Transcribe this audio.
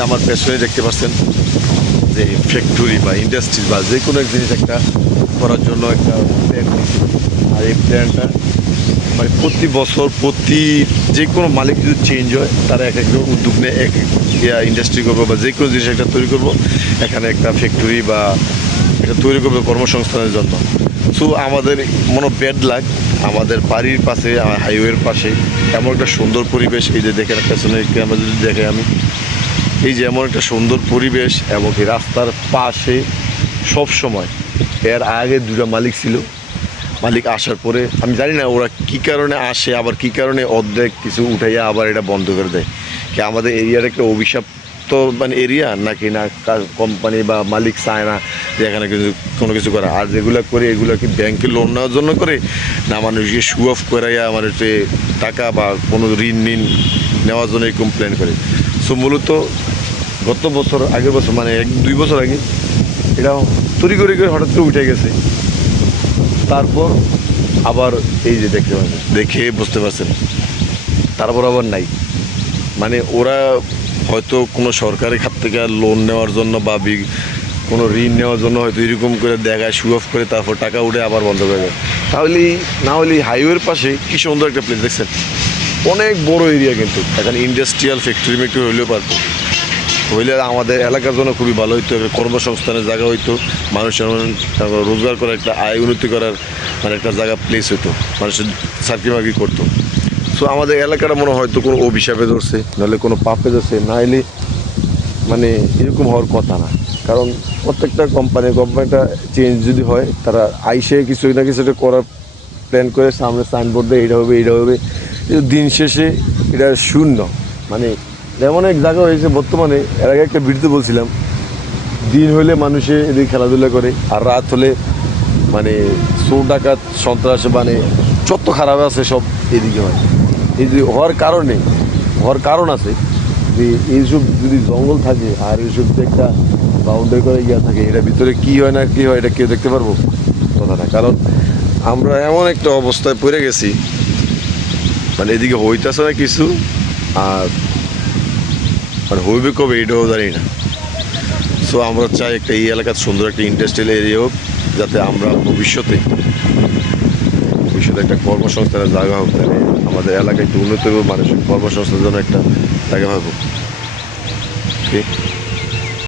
যে আমার পেছনে দেখতে পাচ্ছেন, যে ফ্যাক্টরি বা ইন্ডাস্ট্রি বা যে কোনো এক জিনিস একটা করার জন্য একটা প্ল্যান আর এই প্ল্যানটা মানে প্রতি বছর প্রতি যে কোনো মালিক যদি চেঞ্জ হয়, তারা এক এক উদ্যোগ নিয়ে এক ইন্ডাস্ট্রি করব বা যে কোনো জিনিস একটা তৈরি করব। এখানে একটা ফ্যাক্টরি বা এটা তৈরি করবে কর্মসংস্থানের জন্য। সো আমাদের মনে ব্যাড লাগ আমাদের বাড়ির পাশে, আমার হাইওয়ের পাশে এমন একটা সুন্দর পরিবেশ, এই যে দেখেন পেছনে ক্যামেরা যদি দেখে আমি। এই যে এমন একটা সুন্দর পরিবেশ এবং এই রাস্তার পাশে সব সময় এর আগে দুটা মালিক ছিল। মালিক আসার পরে আমি জানি না ওরা কি কারণে আসে, আবার কি কারণে অর্ধেক কিছু উঠাইয়া আবার এটা বন্ধ করে দেয়। কি আমাদের এরিয়ার একটা অভিশপ্ত মানে এরিয়া নাকি না কোম্পানি বা মালিক চায় না যে এখানে কিছু, কোনো কিছু করা। আর যেগুলো করে এগুলো কি ব্যাংকে লোন নেওয়ার জন্য করে? না মানুষকে শু অফ করাইয়া মানুষকে টাকা বা কোনো ঋণ নিন নেওয়ার জন্য এরকম প্ল্যান করে। সো মূলত গত বছর, আগের বছর মানে এক, দুই বছর আগে এটা তৈরি করে করে হঠাৎ করে উঠে গেছে। তারপর আবার এই যে দেখতে পাচ্ছেন, দেখে বুঝতে পারছেন। তারপর আবার নাই। মানে ওরা হয়তো কোনো সরকারি খাত থেকে লোন নেওয়ার জন্য বা কোনো ঋণ নেওয়ার জন্য হয়তো এরকম করে দেখায় শু অফ করে তারপর টাকা উঠে আবার বন্ধ করে দেয়। তাহলে না হলে হাইওয়ের পাশে কি সুন্দর একটা প্লেস দেখছেন? অনেক বড় এরিয়া কিন্তু। এখানে ইন্ডাস্ট্রিয়াল ফ্যাক্টরি ম্যাক্টরি হইলেও পারতো হইলে আমাদের এলাকার জন্য খুবই ভালো হইতো কর্মসংস্থানের জায়গা হইতো, মানুষের রোজগার করার একটা আয় উন্নতি করার মানে একটা জায়গা প্লেস হইতো, মানুষের চাকরি বাকরি করতো। সো আমাদের এলাকাটা মনে হয়তো কোনো অভিশাপে ধরছে, নাহলে কোনো পাপে ধরছে না হলে মানে এরকম হওয়ার কথা না। কারণ প্রত্যেকটা কোম্পানি কোম্পানিটা চেঞ্জ যদি হয়, তারা আইসে কিছু না কিছু একটা করার প্ল্যান করে, সামনে সাইনবোর্ড দেয় এটা হবে এটা হবে দিন শেষে এটা শূন্য। মানে এমন এক জায়গা হয়েছে, বর্তমানে এর আগে একটা ভিডিওতে বলছিলাম, দিন হলে মানুষে এদিকে খেলাধুলা করে আর রাত হলে মানে চোর ডাকাত, সন্ত্রাস মানে যত খারাপ আছে সব এদিকে হয়। এই যে হওয়ার কারণে, হওয়ার কারণ আছে যে এইসব যদি জঙ্গল থাকে আর এইসব যে একটা বাউন্ডারি করে ইয়া থাকে এটার ভিতরে কি হয় না কি হয়, এটা কেউ দেখতে পারব? কথা না। কারণ আমরা এমন একটা অবস্থায় পড়ে গেছি মানে এদিকে হইতেছে না কিছু, আর মানে হইবে কবে এটাও জানি না। সো আমরা চাই একটা এই এলাকার সুন্দর একটা ইন্ডাস্ট্রিয়াল এরিয়া হোক, যাতে আমরা ভবিষ্যতে ভবিষ্যতে একটা কর্মসংস্থানের জায়গা হোক, তাহলে আমাদের এলাকায় একটু উন্নত হবে মানুষের কর্মসংস্থানের জন্য একটা জায়গা হবে। ঠিক